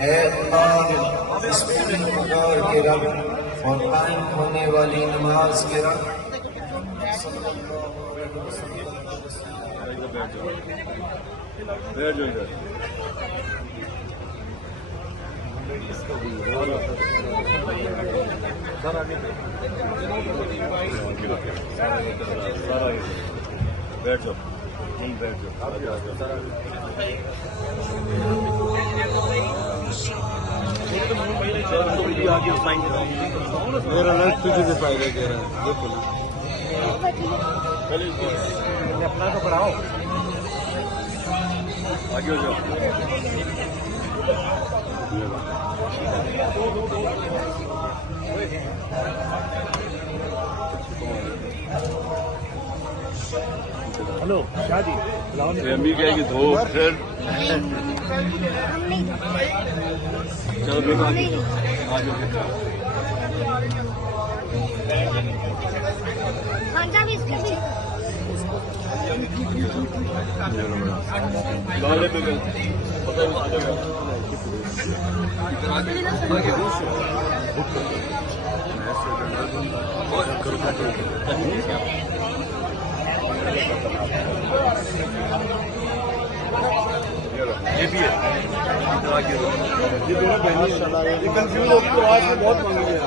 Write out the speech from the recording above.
ऐ अल्लाह, इस पूरी पुकार के रब और कायम होने वाली नमाज के रब मेरा लाइफ तुझे भी फायदा दे रहा है, देखो ना। अपना तो बढ़ाओ, आगे हो जाओ। हेलो शादी अम्मी कहेगी दो फिर चलो बेटा आ जाओ। गाले पे ये भी है, ये दोनों बहनी है। ये कंफ्यूज होगी तो आज में बहुत मांगी है।